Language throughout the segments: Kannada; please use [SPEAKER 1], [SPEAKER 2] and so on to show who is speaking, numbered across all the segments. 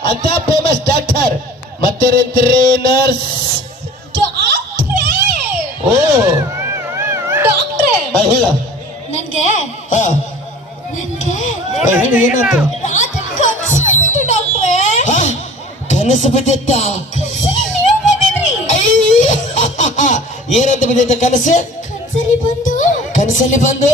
[SPEAKER 1] ಅಂತ ಫೇಮಸ್ ಡಾಕ್ಟರ್ ಮತ್ತೇನಂತೀರಿ ನರ್ಸ್ ಓ
[SPEAKER 2] ಡಾಕ್ಟ್ರೆ
[SPEAKER 1] ಹೇಳ
[SPEAKER 2] ನನ್ಗೆ
[SPEAKER 1] ಹಾ ಹೇಳಿ ಏನಾಯ್ತು
[SPEAKER 2] ರಾತ್ರಿ ಕನಸು ಬಿದ್ದಿತ್ತು ಡಾಕ್ಟ್ರೆ
[SPEAKER 1] ಕನಸು ಬಿದ್ದಿತ್ತ
[SPEAKER 2] ನೀವು ಬಂದಿದ್ರಿ
[SPEAKER 1] ಏನಂತ ಬಿದ್ದಿತ್ತ ಕನಸು
[SPEAKER 2] ಕನಸಲ್ಲಿ ಬಂದು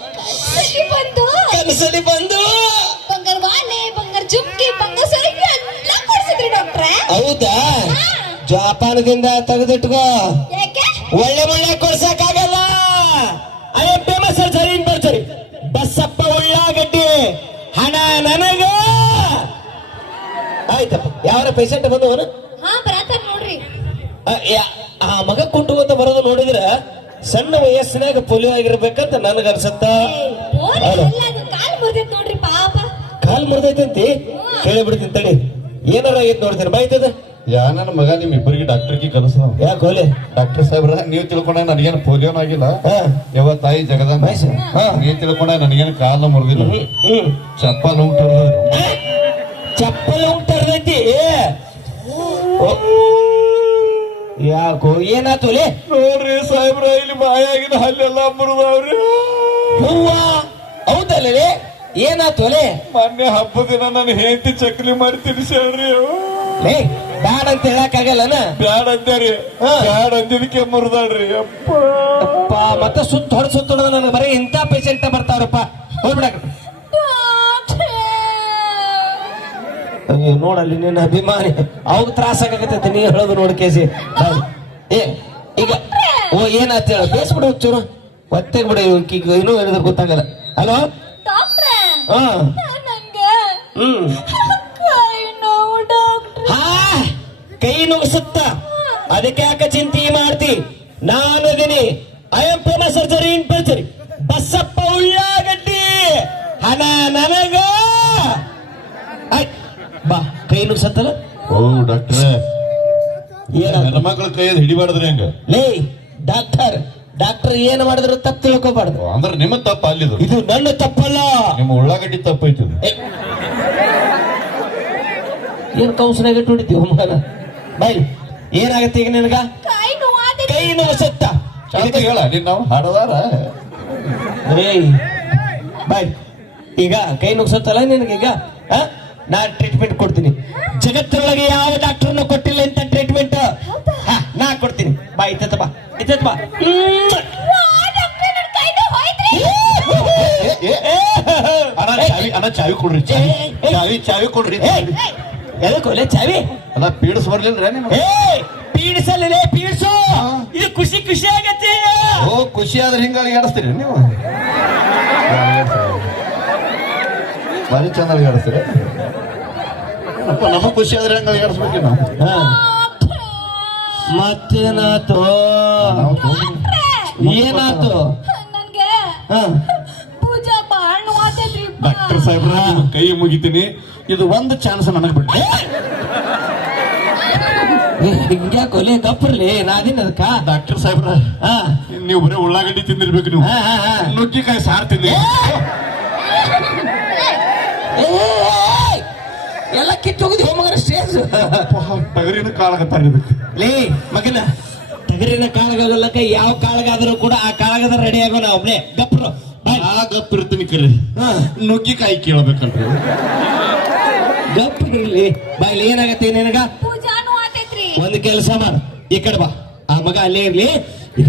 [SPEAKER 1] ಕನಸಲ್ಲಿ ಬಂದು
[SPEAKER 2] ಬಂಗಾರ ವಾಲೆ ಬಂಗಾರ ಜುಮ್ಕಿ ಬಂಗಾರ ಸರಿಗೆ ಎಲ್ಲ ಕೊಡ್ಸಿದ್ರಿ ಡಾಕ್ಟ್ರೆ
[SPEAKER 1] ಹೌದಾ ಜಪಾನದಿಂದ ತೆಗೆದಿಟ್ಕೋ
[SPEAKER 2] ಯಾಕೆ
[SPEAKER 1] ಒಳ್ಳೆ ಕೊಡ್ಸಕ್ಕಾಗಲ್ಲ ಅದೇ ಫೇಮಸ್ ಸರ್ಜರಿ ಬರ್ಸರಿ ಬಸ್ಸಪ್ಪ ಉಳ್ಳಾಗಡ್ಡಿ ಹಣ ನನಗ ಆಯ್ತಪ್ಪ ಯಾರ ಪೇಷಂಟ್ ಬಂದವನು
[SPEAKER 2] ಬರತಾರ ನೋಡ್ರಿ
[SPEAKER 1] ಆ ಮಗ ಕುಂಟು ಅಂತ ಬರೋದು ನೋಡಿದ್ರ ಸಣ್ಣ ವಯಸ್ಸಿನಾಗ ಪೋಲಿಯೋ ಆಗಿರ್ಬೇಕಂತ ನನಗ ಅನ್ಸತ್ತ
[SPEAKER 2] ಕಾಲ್ ಮುರಿದೈತ್ ನೋಡ್ರಿ ಪಾಪ
[SPEAKER 1] ಕಾಲ್ ಮುರಿದೈತಂತಿ ಕೇಳಿಬಿಡ್ತೀನಿ ತಡಿ ಏನಾರ ಆಗೈತೆ ನೋಡ್ತೀನಿ ಬಾಯ್ತದ
[SPEAKER 3] ನನ್ನ ಮಗ ನಿಮ್ ಇಬ್ಬರಿಗೆ ಡಾಕ್ಟರ್ಗೆ ಕನಸ
[SPEAKER 1] ಯಾಕೆ ಹೋಲೆ
[SPEAKER 3] ಡಾಕ್ಟರ್ ಸಾಹೇಬ್ರ ನೀವ್ ತಿಳ್ಕೊಂಡ ನನಗೇನು ಪೋಲಿಯೋನ್ ಆಗಿಲ್ಲ ಯಾವ ತಾಯಿ ಜಗದಂಬ ನೀವ್ ತಿಳ್ಕೊಂಡ ನನಗೇನು ಕಾಲ ಮುರಿದಿಲ್ಲ ಚಪ್ಪಲ್
[SPEAKER 1] ಚಪ್ಪಲ್ ಉಂಟರ್ದೈತಿ ಯಾಕೋ ಏನಾತೋಲೆ
[SPEAKER 3] ನೋಡ್ರಿ ಸಾಹೇಬ್ರ ಇಲ್ಲಿ ಬಾಯಾಗಿನ ಹಲ್ಲೆಲ್ಲ ಮುರಿದವ್ರಿ
[SPEAKER 1] ಹೌದಲ್ಲೇ ಏನಾತೋಲೆ
[SPEAKER 3] ಮೊನ್ನೆ ಹಬ್ಬದ ದಿನ ನಾನು ಹೆಂಡತಿ ಚಕ್ಲಿ ಮಾಡಿ ತಿನ್ಸ್ಯಾಳ್ರಿ
[SPEAKER 1] ಲೇ ಬ್ಯಾಡ ಅಂತ ಹೇಳಕ್ಕಾಗಲ್ಲನ
[SPEAKER 3] ಬ್ಯಾಡ ಅಂದ್ಯಾರಿ ಬ್ಯಾಡ ಅಂದಿದ್ದಕ್ಕೆ ಮುರಿದಾಳ್ರಿ
[SPEAKER 1] ಅಪ್ಪ ಮತ್ತೆ ಸುತ್ತ ಹೊಡೆದ ನನಗೆ ಬರೀ ಇಂಥ ಪೇಷಂಟ್ ಬರ್ತಾವ್ರಪ್ಪ ಹೋಗ್ಬಿಡಕ ನೋಡಲ್ಲಿ ನಿನ್ನ ಅಭಿಮಾನಿ ಅವಾಗ ತ್ರಾಸ ಆಗತ್ತೈತಿ ನೀ ಹೇಳೋದು ನೋಡ್ ಕೇಸಿ ಈಗ ಓ ಏನಾತ ಹೇಳ ಬೇಸ್ಬಿಡು ಚೂರು ಒತ್ತೆಗ್ ಬಿಡ ಇನ್ನೂ ಹೇಳಿದ್ರೆ ಗೊತ್ತಾಗಲ್ಲ ಹಲೋ ಕೈ ನುಗ್ಸುತ್ತ ಅದಕ್ಕೆ ಯಾಕೆ ಚಿಂತೆ ಮಾಡ್ತಿ ನಾನು ಇದೀನಿ I am famous surgery in perjury Basappa ಉಳ್ಳಾಗಡ್ಡಿ ಹಣ ನನಗ ಬಾ ಕೈ ನುಗ್ಸತ್ತಲ್ಲ
[SPEAKER 3] ಓ ಡಾಕ್ಟ್ರೆ ಹೆಣ್ಮಕ್ಳ ಕೈಯದ್ ಹಿಡಿಬಾರ್ದ್ರಿ ಹಂಗ
[SPEAKER 1] ಲೇ ಡಾಕ್ಟರ್ ಏನ್ ಮಾಡಿದ್ರು ತಪ್ಪು ತಿಳ್ಕೊಬಾರ್ದು
[SPEAKER 3] ಅಂದ್ರೆ ನಿಮ್ಮ ತಪ್ಪ ಅಲ್ಲಿದು
[SPEAKER 1] ಇದು ನನ್ನ ತಪ್ಪಲ್ಲ
[SPEAKER 3] ನಿಮ್ಮ ಉಳ್ಳಾಗಡ್ಡಿ ತಪ್ಪೈತಿ
[SPEAKER 1] ಏನ್ ಕೌನ್ಸಿಲಾಗ ಹೊಡಿತೀವಿ ಮಗನ ಬಾಯ್ ಏನಾಗತ್ತೆ ಈಗ ನಿನಗ ಕೈ ನುಗ್ಸತ್ತ
[SPEAKER 3] ಹೇಳ ನೀನ್ ನಾವು ಹಾಡದಾರ
[SPEAKER 1] ಬಾಯ್ ಈಗ ಕೈ ನುಗ್ಸತ್ತಲ್ಲ ನಿನಗೀಗ ನಾ ಟ್ರೀಟ್ಮೆಂಟ್ ಕೊಡ್ತೀನಿ ಜಗತ್ತಿನೊಳಗೆ ಯಾವ ಡಾಕ್ಟರ್ನು ಕೊಟ್ಟಿಲ್ಲ ಇಂತ ಟ್ರೀಟ್ಮೆಂಟ್ ನಾ ಕೊಡ್ತೀನಿ ಬಾ ಇತ್ತ ಬಾ
[SPEAKER 3] ಚಾವಿ ಕೊಡ್ರಿ ಚಾವಿ ಕೊಡ್ರಿ
[SPEAKER 1] ಎದಕ್ಕೋಲೆ ಚಾವಿ
[SPEAKER 3] ಅಲ್ಲ ಪೀಡಿಸ್ ಬರ್ಲಿಲ್ರ ನಿಮ್
[SPEAKER 1] ಪೀಡಿಸಲ್ಲ ಪೀಡಿಸು ಇದು ಖುಷಿ ಆಗತ್ತೆ
[SPEAKER 3] ಓ ಖುಷಿ ಆದ್ರೆ ಹಿಂಗ ಅಳಿಗಾಡಿಸ್ತೀರಿ ನೀವು ಭಾರಿ ಚಂದ ಅಳಿಗಾಡಿಸ್ತೀರಿ ನಮಗ್ ಖುಷಿ ಆದ್ರೆ ಹೆಂಗ ಅಳಿಗಾಡಿಸ್ಬೇಕು ನಾವು
[SPEAKER 1] ಮತ್ತೇನಾತು ಏನಾತು
[SPEAKER 3] ಡಾಕ್ಟರ್ ಸಾಹೇಬ್ರ ಕೈ ಮುಗಿತೀನಿ ಇದು ಒಂದು ಚಾನ್ಸ್ ನನಗ್ ಬಿಡ್ರಿ
[SPEAKER 1] ಹಿಂಗ್ಯಾಕೊಲೆ ಗಪ್ಪರ್ಲಿ ನಾದಿನ ಅದಕ್ಕ
[SPEAKER 3] ಡಾಕ್ಟರ್ ಸಾಹೇಬ್ರ ನೀವು ಬರೀ ಉಳ್ಳಾಗಡ್ಡಿ ತಿಂದಿರ್ಬೇಕು ನೀವು ನುಗ್ಗಿಕಾಯಿ ಸಾರು ತಿಂದ್ರಿ
[SPEAKER 1] ಎಲ್ಲ ಕಿತ್ತು ಹೋಗಿದ್ ಹೋಮಗರ ಸ್ಟೇಜ್
[SPEAKER 3] ಟಗರಿನ ಕಾಳಗತ್ತಾರ ಇದಕ್ಕೆ
[SPEAKER 1] ಲೇ ಮಗನ ಟಗರಿನ ಕಾಳಗಲ್ಲಕ್ಕ ಯಾವ ಕಾಳಗಾದ್ರೂ ಕೂಡ ಆ ಕಾಳಗದ ರೆಡಿ ಆಗೋ ನಾ ಒಬ್ನೇ ಗಪ್ರು
[SPEAKER 3] ಗಪ್ ಇರ್ತೀನಿ ಕರಿ ನುಗ್ಗಿಕಾಯಿ ಕೇಳಬೇಕಲ್ರಿ
[SPEAKER 1] ಗಪ್ ಇರ್ಲಿ ಬಾಯ್ಲಿ ಏನಾಗತ್ತೆ ನಿನಗ ಒಂದು ಕೆಲಸ ಮಾಡ ಈ ಕಡೆ ಬಾ ಆ ಮಗ ಅಲ್ಲೇ ಇರ್ಲಿ ಈಗ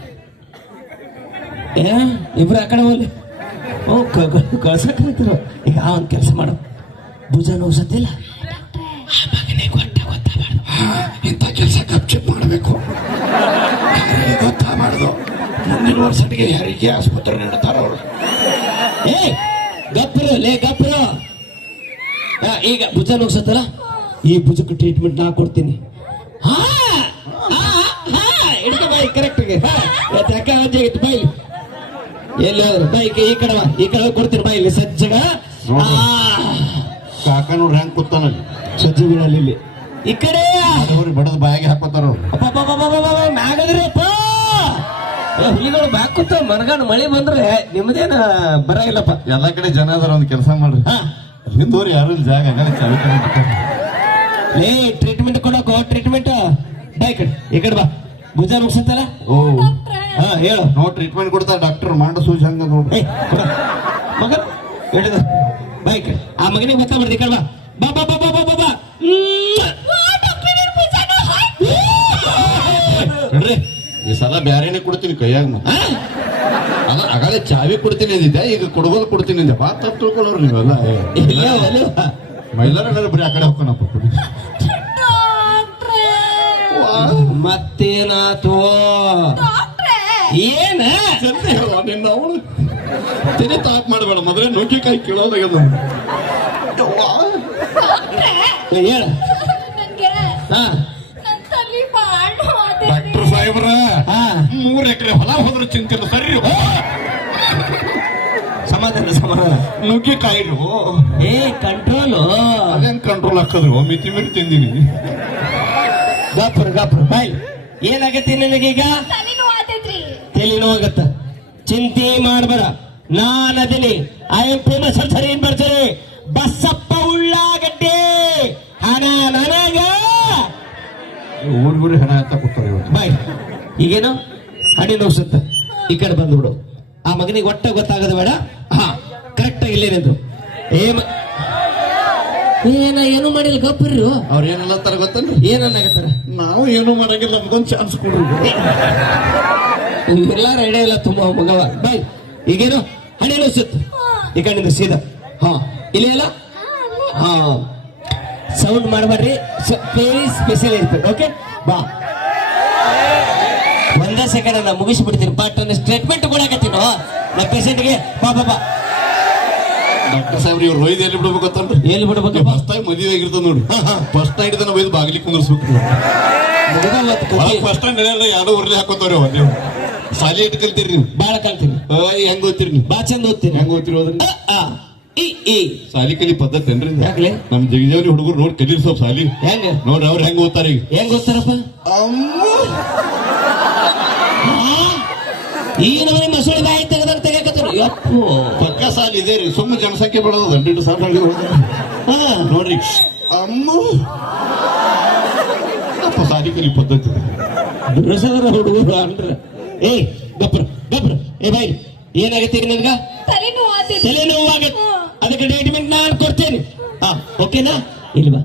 [SPEAKER 1] ಇಬ್ರು ಆ ಕಡೆ ಹೋಗ್ಲಿ ಕಳ್ಸಕ್ಕಿರ್ತೀರ ಈಗ ಒಂದ್ ಕೆಲಸ ಮಾಡು ಭುಜ ನೋಸತ್ತಿಲ್ಲ ಆ ಮಗನೇ ಗೊತ್ತಾಗಬಾರ್ದು
[SPEAKER 3] ಇಂಥ ಕೆಲಸ ಕಪ್ಚಿಪ್ ಮಾಡಬೇಕು ಗೊತ್ತಾಗಬಾರ್ದು ಮುಂದಿನ ವರ್ಷಕ್ಕೆ ಯಾರಿಗೆ ಆಸ್ಪತ್ರೆ ನೀಡ್ತಾರ ಅವರು
[SPEAKER 1] ಗಪ್ರು ಈಗ ಭುಜ ನೋಸತ್ತಲ್ಲ ಈ ಭುಜಕ್ಕೆ ಟ್ರೀಟ್ಮೆಂಟ್ ನಾ ಕೊಡ್ತೀನಿ ಬಾಯಿ ಕರೆಕ್ಟ್ ಯಾಕೆ ಆಗಿತ್ತು ಬಾಯಿಲಿ ಎಲ್ಲಿ ಹೋದ್ರು ಬಾಯಿ ಈ ಕಡೆ ಕೊಡ್ತೀನಿ ಬಾಯಿಲಿ ಸಜ್ಜಗ
[SPEAKER 3] ಕಾಕ ನೋಡ್ರಿ ಹೆಂಗ್ ಕೂತಾನಲ್ಲಿ
[SPEAKER 1] ಸಜ್ಜೆ ಬೀಳಲ್ಲಿ ಇಲ್ಲಿ ಈ ಕಡೆ
[SPEAKER 3] ಬಡದ್ ಬಾಯಿಗೆ ಹಾಕೋತಾರ
[SPEAKER 1] ಮ್ಯಾಗದ್ರಪ್ಪ ಹುಲಿಗಳು ಬ್ಯಾಕ್ ಕೂತಾವ ಮನಗಾನ ಮಳೆ ಬಂದ್ರೆ ನಿಮ್ದೇನ ಬರಂಗಿಲ್ಲಪ್ಪ
[SPEAKER 3] ಎಲ್ಲಾ ಕಡೆ ಜನ ಅದಾರ ಒಂದ್ ಕೆಲಸ ಮಾಡ್ರಿ ಹಿಂದೋರಿ ಯಾರು ಜಾಗ ಚಾವಿ
[SPEAKER 1] ಲೇ ಟ್ರೀಟ್ಮೆಂಟ್ ಕೊಡೋಕೋ ಟ್ರೀಟ್ಮೆಂಟ್ ಬಾ ಈ ಕಡೆ ಬಾ ಭುಜ ಮುಗಿಸುತ್ತಲ್ಲ
[SPEAKER 3] ಓ
[SPEAKER 1] ಹಾ ಹೇಳು
[SPEAKER 3] ನೋ ಟ್ರೀಟ್ಮೆಂಟ್ ಕೊಡ್ತಾರೆ ಡಾಕ್ಟರ್ ಮಾಂಡ ಸೂಜಿ ಹಂಗ ನೋಡ್ರಿ
[SPEAKER 1] ಕೊಡು. ಮಗ ಹೇಳಿದ ಬಾ ಈ ಕಡೆ ಆ ಮಗನಿಗೆ ಗೊತ್ತಾಗ್ಬಿಡ್ದು ಈ ಕಡೆ ಬಾ ಬಾ ಬಾ ಬಾ ಬಾ ಬಾ ಬಾ
[SPEAKER 3] ನೋಡ್ರಿ ಈ ಸಲ ಬ್ಯಾರೇನೆ ಕೊಡ್ತೀನಿ ಕೈಯಾಗ ಮತ್ತೆ ಅಲ್ಲ ಅಗಾಳೆ ಚಾವಿ ಕೊಡ್ತೀನಿ ಅಂದಿದ್ದೆ ಈಗ ಕೊಡ್ಬೋದು ಕೊಡ್ತೀನಿ ಅಂದೆ ಬಾ ತಪ್ಪು ತಿಳ್ಕೊಳ್ಳೋರು ನೀವೆಲ್ಲ ಮೈಲಾರ ಬರೀ ಆ ಕಡೆ ಹೋಗೋಣಪ್ಪ ಕೊಡಿ
[SPEAKER 1] ಮತ್ತೇನಾತು ಏನ
[SPEAKER 3] ನಿನ್ನ ಅವಳು ತೆನೆ ತಾಪ್ ಮಾಡಬೇಡ ಮೊದಲೇ ನುಗ್ಗಿಕಾಯಿ ಕೇಳೋದಾಗ್ಯದ
[SPEAKER 1] ಹೇಳ
[SPEAKER 2] ನಂಗೆ
[SPEAKER 1] ಹಾ
[SPEAKER 2] ನನ್ ತಲೆ ಬಾಳ್ ನೋವಾಗ್ತೈತಿ.
[SPEAKER 3] ಡಾಕ್ಟರ್ ಸಾಹೇಬ್ರ
[SPEAKER 1] ಹಾ
[SPEAKER 3] 3 ಎಕರೆ ಹೊಲ ಹೋದ್ರೆ ಚಿಂತಿಲ್ಲ ಸರಿ
[SPEAKER 1] ಸಮಾಧಾನ ಸಮಾಧಾನ
[SPEAKER 3] ನುಗ್ಗಿಕಾಯಿರು
[SPEAKER 1] ಏ ಕಂಟ್ರೋಲು
[SPEAKER 3] ಅದೇನ್ ಕಂಟ್ರೋಲ್ ಹಾಕದ್ರು ಮಿತಿ ಮೀರಿ ತಿಂದಿನಿ
[SPEAKER 1] ಗಾಪ್ರ ಗಾಪ್ರ ಬಾಯ್ ಏನಾಗತ್ತೆ ನಿನಗೀಗ
[SPEAKER 2] ತಲೆ ನೋವಾಗ್ತೈತ್ರಿ.
[SPEAKER 1] ತಲೆ ನೋವಾಗತ್ತ ಚಿಂತೆ ಮಾಡ್ಬೇಡ ನಾನದಿನಿ ಐ ಎಂ ಫೇಮಸ್ ಅಂತ ಏನ್ ಬರ್ತಾರೆ ಬಸಪ್ಪ ಉಳ್ಳಾಗಡ್ಡೆ ಹಣ ನನಗ
[SPEAKER 3] ಊರ್ಗುರಿ ಹಣ ಅಂತ ಕೊಡ್ತಾರೆ ಇವತ್ತು
[SPEAKER 1] ಬಾಯ್ ಈಗೇನು ಹಣಿ ನೋಸುತ್ತ ಈ ಕಡೆ ಬಂದ್ಬಿಡು ಆ ಮಗನಿಗೆ ಒಟ್ಟ ಗೊತ್ತಾಗದ ಬೇಡ ಹಾ ಕರೆಕ್ಟ್ ಆಗಿ ಇಲ್ಲೇ ನಿಂತು ಏನ ಏನು ಮಾಡಿಲ್ಲ ಗಪ್ಪರ್ರಿ
[SPEAKER 3] ಅವ್ರ ಏನೆಲ್ಲ ತರ ಗೊತ್ತಲ್ರಿ
[SPEAKER 1] ಏನನ್ನಾಗತ್ತಾರ
[SPEAKER 3] ನಾವು ಏನು ಮಾಡಂಗಿಲ್ಲ ನಮ್ಗೊಂದು ಚಾನ್ಸ್ ಕೊಡ್ರಿ
[SPEAKER 1] ಎಲ್ಲ ರೆಡಿ ಇಲ್ಲ ತುಂಬ ಮಗವ ಬಾಯ್ ಈಗೇನು ಹಣಿ ನೋಸುತ್ತ ಈ ಕಡೆಯಿಂದ ಸೀದಾ ಹಾ ಇಲ್ಲಿ ಇಲ್ಲ ಹಾ ಸೌಂಡ್ ಮಾಡಬೇಡ್ರಿ ವೆರಿ ಸ್ಪೆಷಲ್ ಇರ್ಬೇಕು ಓಕೆ ಬಾ ಒಂದೇ ಸೆಕೆಂಡ್ ನಾ ಮುಗಿಸ್ಬಿಡ್ತೀನಿ ಬಟ್ ಒಂದು ಸ್ಟೇಟ್ಮೆಂಟ್ ಕೊಡಕತ್ತೀನೋ ನಾ ಪೇಷಂಟ್ಗೆ ಬಾ ಬಾ ಬಾ
[SPEAKER 3] ಡಾಕ್ಟರ್ ಸಾಹೇಬ್ರಿ ಇವ್ರು ಒಯ್ದು ಎಲ್ಲಿ ಬಿಡ್ಬೇಕು ಗೊತ್ತಲ್ರಿ
[SPEAKER 1] ಎಲ್ಲಿ ಬಿಡ್ಬೇಕಪ್ಪ
[SPEAKER 3] ಫಸ್ಟ್ ಟೈಮ್ ಮದುವೆ ಆಗಿರ್ತದ ನೋಡಿ ಫಸ್ಟ್ ನೈಟ್ ನಾವು ಒಯ್ದು ಬಾಗಿಲಿಗೆ ಕುಂದಿರ್ಸ್ಬೇಕು ಫಸ್ಟ್ ಟೈಮ್ ನಡೆಯಲ್ಲ ಯಾರೋ ಉರ್ಲಿ ಹಾಕೋತಾವ್ರಿ ಒಂದೇ ಸಾಲಿ ಇಟ್ಟು ಕಲ್ತೀರಿ ನೀವು
[SPEAKER 1] ಬಾಳ ಕಲ್ತೀನಿ
[SPEAKER 3] ಹೆಂಗ್ ಓದ್ತೀರಿ ನೀವು
[SPEAKER 1] ಬಾ ಚಂದ ಓದ್ತೀನಿ
[SPEAKER 3] ಹೆಂಗ್ ಓದ್ತಿರಿ ಹೋದ್ರಿ
[SPEAKER 1] ಅ, ಆ, ಇ, ಈ.
[SPEAKER 3] ಸಾಲಿ ಕಲಿ ಪದ್ಧತಿ ಏನ್ರಿ ಇದು?
[SPEAKER 1] ಯಾಕ್ಲೆ?
[SPEAKER 3] ನಮ್ ಜಗಜಾವಲಿ ಹುಡುಗರು ನೋಡಿ ಕಲೀರಿ ಸ್ವಲ್ಪ ಸಾಲಿ
[SPEAKER 1] ಹೆಂಗ
[SPEAKER 3] ನೋಡ್ರಿ ಅವ್ರು ಹೆಂಗ್ ಓದ್ತಾರ ಈಗ
[SPEAKER 1] ಹೆಂಗ್ ಓದ್ತಾರಪ್ಪ ಈಗ ನಮಗೆ ಮಸೂಳೆ ಬಾಯಿ ತೆಗೆದಂತ ತೆಗಕತ್ತರು ಯಪ್ಪು
[SPEAKER 3] ಪಕ್ಕ ಸಾಲಿ ಇದೆ ರೀ ಸುಮ್ಮನೆ ಜನಸಂಖ್ಯೆ ಬೆಳೆದ 12 ಹಳ್ಳಿ
[SPEAKER 1] ಹಾ
[SPEAKER 3] ನೋಡ್ರಿ ಅಮ್ಮ ಅಪ್ಪ ಸಾಲಿ ಕಲಿ ಪದ್ಧತಿ ಇದೆ.
[SPEAKER 1] ದುರಸದರ ಹುಡುಗರು ಅಂದ್ರ ಏ ಗಪ್ರ ಗಪ್ರ ಏ ಬಾಯ್ ಏನಾಗತ್ತೆ ಈಗ ನಿನ್ಗ
[SPEAKER 2] ತಲೆ ನೋವಾಗ್ತೈತಿ.
[SPEAKER 1] ತಲೆ ನೋವಾಗತ್ತೆ ಅದಕ್ಕೆ ಟ್ರೀಟ್ಮೆಂಟ್ ನಾನು ಕೊಡ್ತೇನೆ ಹಾ ಓಕೆನಾ ಇಲ್ವಾ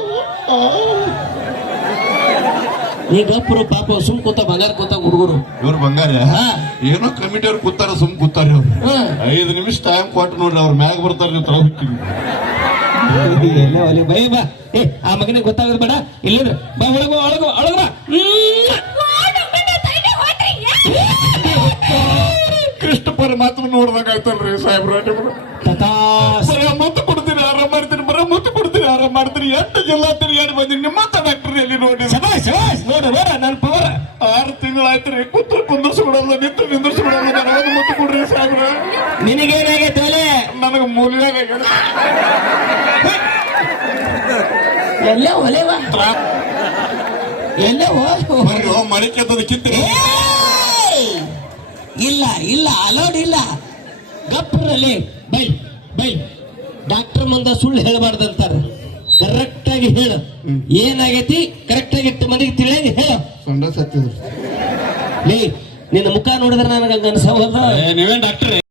[SPEAKER 1] ಈ ಗಪ್ರು ಪಾಪ ಸುಮ್ ಕೂತ ಬಂಗಾರ ಕೂತ ಹುಡುಗರು
[SPEAKER 3] ಇವ್ರು ಬಂಗಾರ
[SPEAKER 1] ಹಾ.
[SPEAKER 3] ಏನೋ ಕಮಿಟಿ ಅವ್ರು ಕೂತಾರ ಸುಮ್ ಕೂತಾರ ಅವ್ರು
[SPEAKER 1] ಹಾ.
[SPEAKER 3] 5 ನಿಮಿಷ ಟೈಮ್ ಕೊಟ್ಟು ನೋಡ್ರಿ ಅವ್ರ ಮ್ಯಾಗ ಬರ್ತಾರ ನೀವು ತಳ ಹುಟ್ಟಿರಿ
[SPEAKER 1] ಎಲ್ಲ ಒಲೆ ಬೈ ಬಾ ಏ ಆ ಮಗನಿಗೆ ಗೊತ್ತಾಗದ್ ಬೇಡ ಇಲ್ಲಿಂದ್ರ ಬಾ ಒಳಗ ಒಳಗ ಒಳಗ ಬಾ
[SPEAKER 3] ಕೃಷ್ಣ ಪರಮಾತ್ಮ ನೋಡ್ದಂಗ ಆಯ್ತಲ್ರಿ ಸಾಹೇಬ್ರ
[SPEAKER 1] ತಥಾಸ್.
[SPEAKER 3] ಮುತ್ತು ಕೊಡ್ತೀರಿ ಆರಾಮ್ ಮಾಡ್ತೀರಿ ಬರ ಮುತ್ತು ಕೊಡ್ತೀರಿ ಆರಾಮ್ ಮಾಡ್ತೀರಿ 8 ಜಿಲ್ಲಾ ತಿರುಗಾಡಿ ಬಂದಿರಿ ನಿಮ್ಮಂತ ಡಾಕ್ಟರ್ ಎಲ್ಲಿ ನೋಡಿ
[SPEAKER 1] ಶಬಾಷ್ ಶಬಾಷ್ ನೋಡ ನೋಡ ನನ್ನ ಪವರ್
[SPEAKER 3] 6 ತಿಂಗಳಾಯ್ತ್ರಿ ಕುಂದರ್ಸ್ಬಿಡಲ್ಲ ನಿಂತು ನಿಂದರ್ಸ್ಬಿಡಲ್ಲ ನನಗೊಂದು ಮುತ್ತು ಕೊಡ್ರಿ ಸಾಹೇಬ್ರ
[SPEAKER 1] ನಿನಗೇನಾಗೈತೆ ಒಲೆ
[SPEAKER 3] ನನಗ ಮೂಲಿಯಾಗ
[SPEAKER 1] ಎಲ್ಲ ಒಲೆವಾ ಎಲ್ಲ
[SPEAKER 3] ಮಡಿಕೆತ್ತದ ಕಿತ್ರಿ
[SPEAKER 1] ಇಲ್ಲ ಇಲ್ಲ ಅಲೋಡ್ ಇಲ್ಲ ಗಪ್ಪರಲ್ಲಿ ಬೈ ಬೈ ಡಾಕ್ಟರ್ ಮುಂದೆ ಸುಳ್ಳು ಹೇಳಬಾರ್ದಂತಾರ ಕರೆಕ್ಟ್ ಆಗಿ ಹೇಳು ಏನಾಗೈತಿ ಕರೆಕ್ಟ್ ಆಗಿ ಮಂದಿಗೆ ತಿಳಿಯಾಗಿ ಹೇಳು
[SPEAKER 3] ಸೊಂಡ ಸತ್ತಿದ್ರು
[SPEAKER 1] ಲೇ ನಿನ್ನ ಮುಖ ನೋಡಿದ್ರೆ ನನಗೆ ಹಂಗ ಅನ್ಸಬಹುದು
[SPEAKER 3] ನೀವೇನ್ ಡಾಕ್ಟ್ರಿ